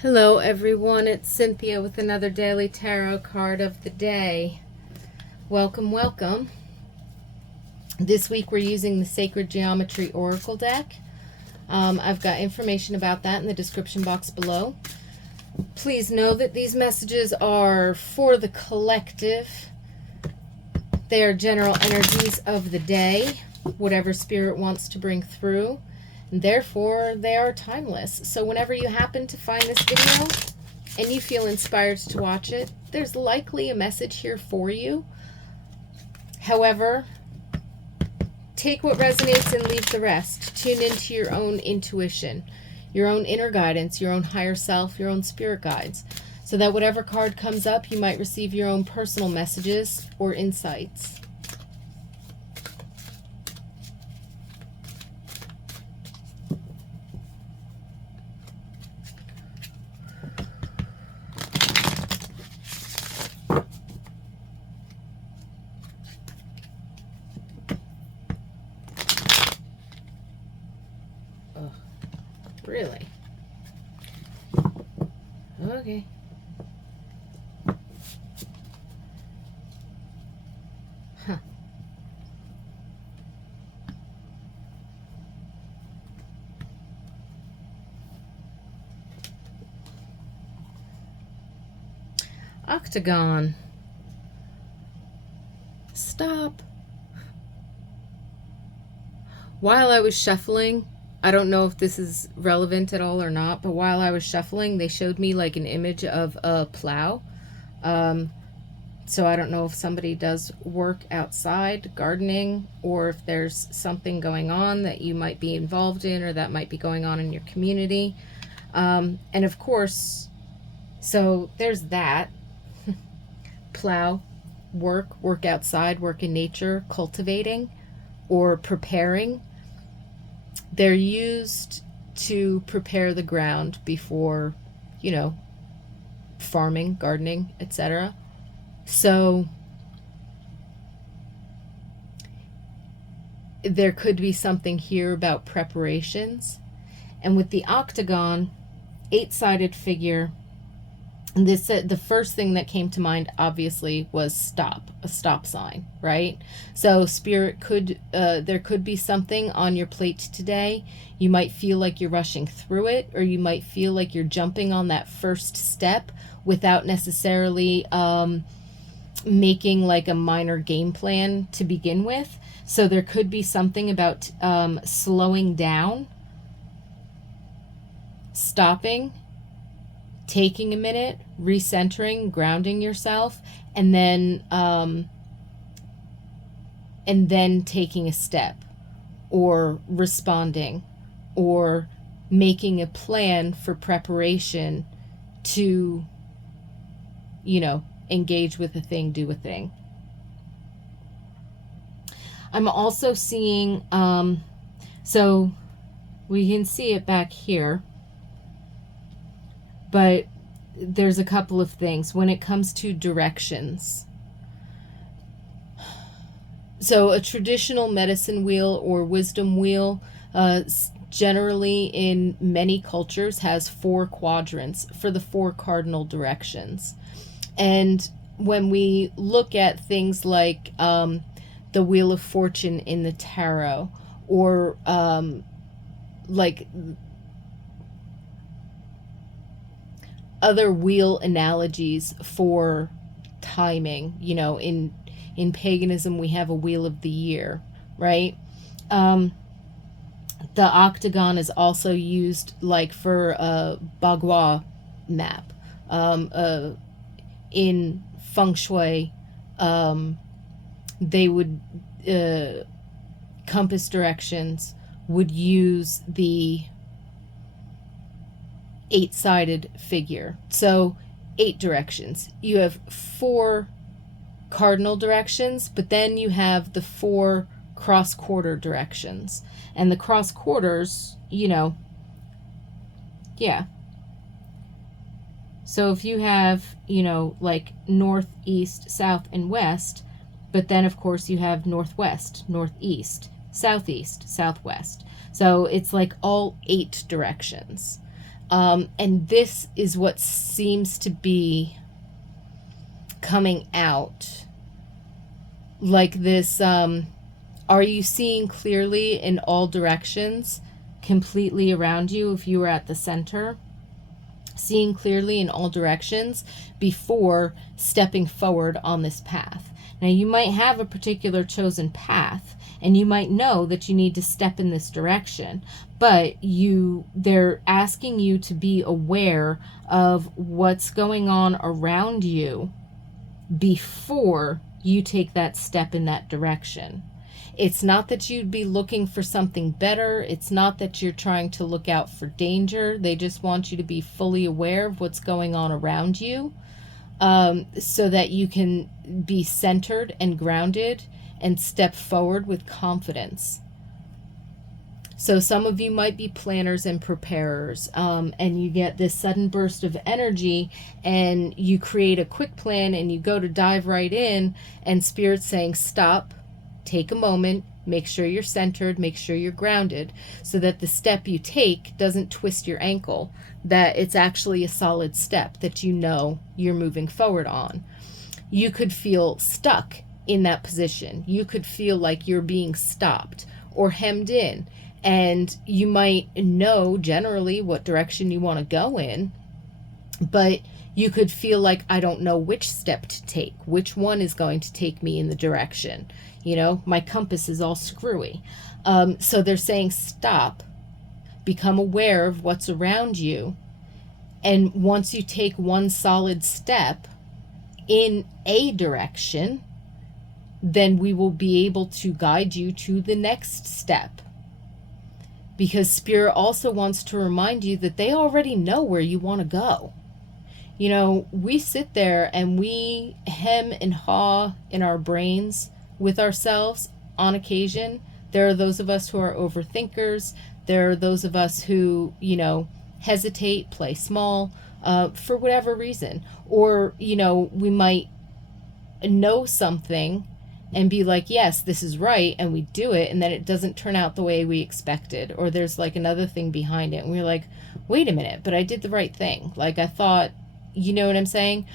Hello everyone, it's Cynthia with another daily tarot card of the day. Welcome, welcome. This week we're using the Sacred Geometry Oracle deck. I've got information about that in the description box below. Please know that these messages are for the collective. They are general energies of the day, whatever spirit wants to bring through. And therefore, they are timeless. So whenever you happen to find this video and you feel inspired to watch it, there's likely a message here for you. However, take what resonates and leave the rest. Tune into your own intuition, your own inner guidance, your own higher self, your own spirit guides, so that whatever card comes up, you might receive your own personal messages or insights. Really? Okay. Huh. Octagon. Stop. While I was shuffling, I don't know if this is relevant at all or not, but while I was shuffling, they showed me like an image of a plow. So I don't know if somebody does work outside, gardening, or if there's something going on that you might be involved in or that might be going on in your community. And of course, so there's that. Plow, work outside, work in nature, cultivating or preparing. They're used to prepare the ground before, farming, gardening, etc. So there could be something here about preparations. And with the octagon, 8-sided figure, the first thing that came to mind obviously was stop, a stop sign, right? So spirit there could be something on your plate today. You might feel like you're rushing through it, or you might feel like you're jumping on that first step without necessarily making like a minor game plan to begin with. So there could be something about slowing down, stopping, taking a minute, recentering, grounding yourself, and then taking a step, or responding, or making a plan for preparation to, engage with a thing, do a thing. I'm also seeing, so we can see it back here, but there's a couple of things when it comes to directions. So a traditional medicine wheel or wisdom wheel, generally in many cultures, has 4 quadrants for the 4 cardinal directions. And when we look at things like the Wheel of Fortune in the tarot, or like other wheel analogies for timing, in paganism we have a wheel of the year, right? The octagon is also used like for a bagua map. In feng shui, they would compass directions would use the 8-sided figure. So 8 directions. You have 4 cardinal directions, but then you have the 4 cross quarter directions. And the cross quarters, yeah. So if you have, like north, east, south, and west, but then of course you have northwest, northeast, southeast, southwest. So it's like all 8 directions. And this is what seems to be coming out. Like this, are you seeing clearly in all directions, completely around you if you were at the center? Seeing clearly in all directions before stepping forward on this path. Now, you might have a particular chosen path, and you might know that you need to step in this direction, but they're asking you to be aware of what's going on around you before you take that step in that direction. It's not that you'd be looking for something better. It's not that you're trying to look out for danger. They just want you to be fully aware of what's going on around you, so that you can be centered and grounded and step forward with confidence. So some of you might be planners and preparers, and you get this sudden burst of energy and you create a quick plan and you go to dive right in, and Spirit's saying, stop, take a moment, make sure you're centered, make sure you're grounded, so that the step you take doesn't twist your ankle, that it's actually a solid step that you know you're moving forward on. You could feel stuck in that position. You could feel like you're being stopped or hemmed in, and you might know generally what direction you want to go in, but you could feel like, I don't know which step to take. Which one is going to take me in the direction? You know, my compass is all screwy. So they're saying, stop, become aware of what's around you. And once you take one solid step in a direction, then we will be able to guide you to the next step. Because Spirit also wants to remind you that they already know where you want to go. You know, we sit there and we hem and haw in our brains with ourselves on occasion. There are those of us who are overthinkers. There are those of us who, you know, hesitate, play small, for whatever reason. Or, you know, we might know something and be like, yes, this is right, and we do it, and then it doesn't turn out the way we expected. Or there's like another thing behind it, and we're like, wait a minute, but I did the right thing. Like I thought, you know what I'm saying?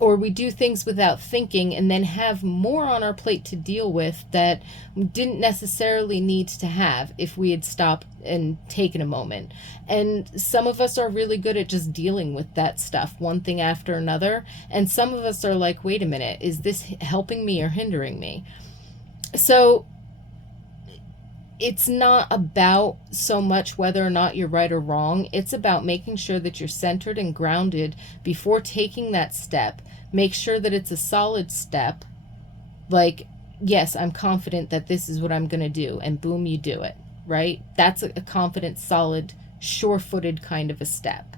Or we do things without thinking and then have more on our plate to deal with that we didn't necessarily need to have if we had stopped and taken a moment. And some of us are really good at just dealing with that stuff, one thing after another. And some of us are like, wait a minute, is this helping me or hindering me? So it's not about so much whether or not you're right or wrong. It's about making sure that you're centered and grounded before taking that step. Make sure that it's a solid step. Like, yes, I'm confident that this is what I'm going to do. And boom, you do it, right? That's a confident, solid, sure-footed kind of a step.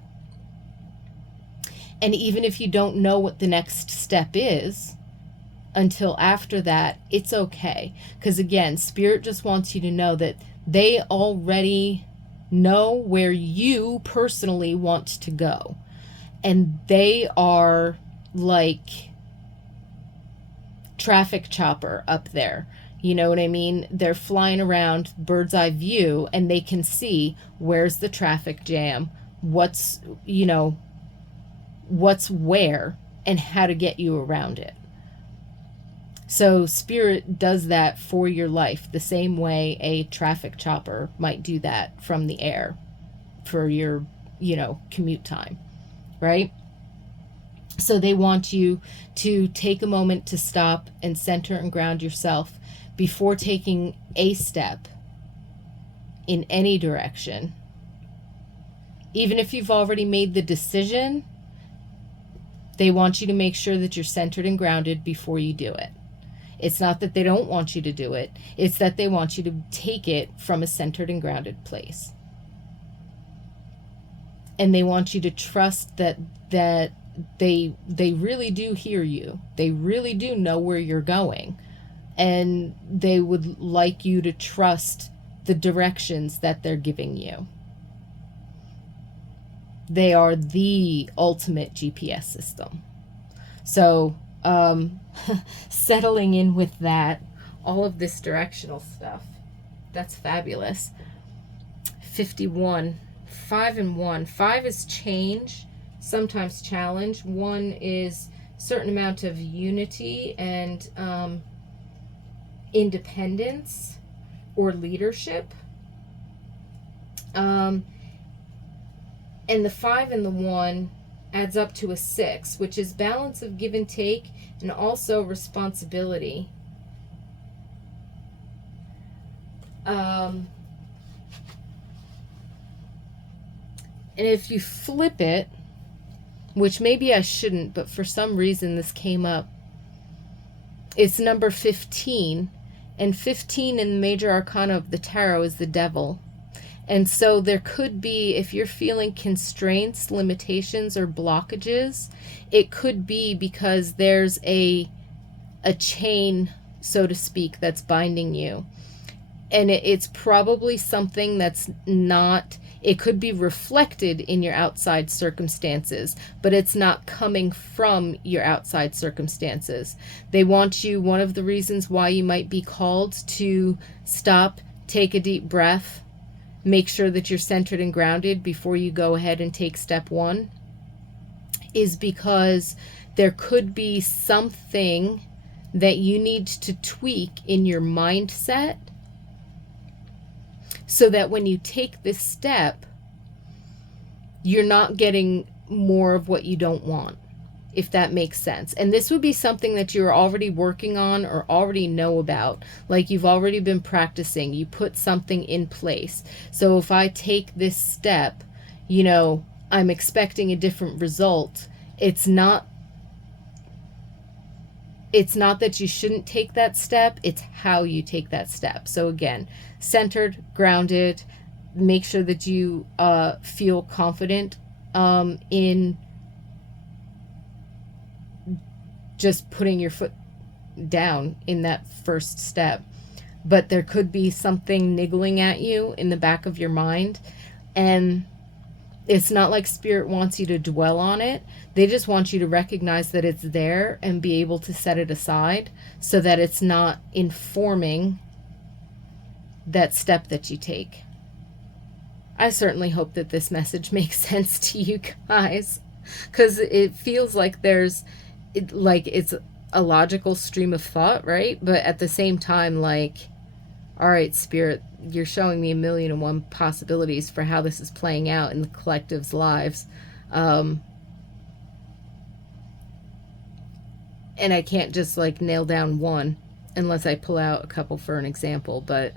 And even if you don't know what the next step is, until after that, it's okay. Because again, Spirit just wants you to know that they already know where you personally want to go. And they are like traffic chopper up there. You know what I mean? They're flying around bird's eye view, and they can see where's the traffic jam, what's, you know, what's where, and how to get you around it. So Spirit does that for your life the same way a traffic chopper might do that from the air for your, you know, commute time, right? So they want you to take a moment to stop and center and ground yourself before taking a step in any direction. Even if you've already made the decision, they want you to make sure that you're centered and grounded before you do it. It's not that they don't want you to do it. It's that they want you to take it from a centered and grounded place. And they want you to trust that they really do hear you. They really do know where you're going. And they would like you to trust the directions that they're giving you. They are the ultimate GPS system. So, settling in with that, all of this directional stuff, that's fabulous. 51 5 and 1. 5 is change, sometimes challenge. 1 is certain amount of unity and independence or leadership. And the 5 and the 1 adds up to a 6, which is balance of give and take and also responsibility. And if you flip it, which maybe I shouldn't, but for some reason this came up, it's number 15, and 15 in the major arcana of the tarot is the devil. And so there could be, if you're feeling constraints, limitations, or blockages, it could be because there's a chain, so to speak, that's binding you. And it's probably something that's not, it could be reflected in your outside circumstances, but it's not coming from your outside circumstances. They want you, one of the reasons why you might be called to stop, take a deep breath, make sure that you're centered and grounded before you go ahead and take step 1, is because there could be something that you need to tweak in your mindset so that when you take this step, you're not getting more of what you don't want, if that makes sense. And this would be something that you're already working on or already know about. Like you've already been practicing. You put something in place. So if I take this step, you know, I'm expecting a different result. It's not that you shouldn't take that step, it's how you take that step. So again, centered, grounded, make sure that you feel confident in just putting your foot down in that first step. But there could be something niggling at you in the back of your mind, and it's not like Spirit wants you to dwell on it. They just want you to recognize that it's there and be able to set it aside so that it's not informing that step that you take. I certainly hope that this message makes sense to you guys, because it feels like it's a logical stream of thought, right? But at the same time, like, all right, Spirit, you're showing me 1,000,001 possibilities for how this is playing out in the collective's lives. And I can't just like nail down one unless I pull out a couple for an example, but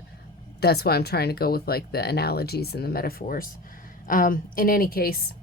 that's why I'm trying to go with like the analogies and the metaphors. In any case,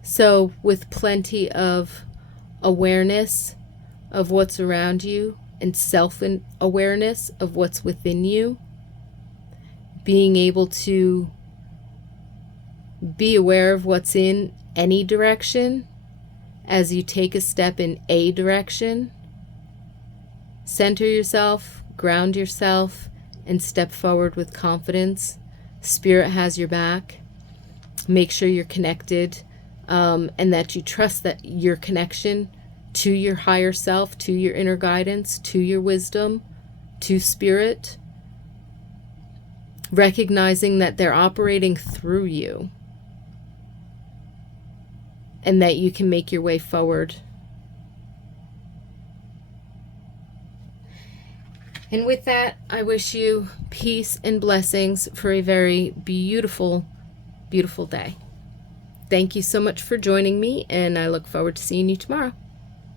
so with plenty of awareness of what's around you and self-awareness of what's within you, being able to be aware of what's in any direction as you take a step in a direction, center yourself, ground yourself, and step forward with confidence. Spirit has your back. Make sure you're connected, and that you trust that your connection to your higher self, to your inner guidance, to your wisdom, to Spirit, recognizing that they're operating through you and that you can make your way forward. And with that, I wish you peace and blessings for a very beautiful, beautiful day. Thank you so much for joining me, and I look forward to seeing you tomorrow.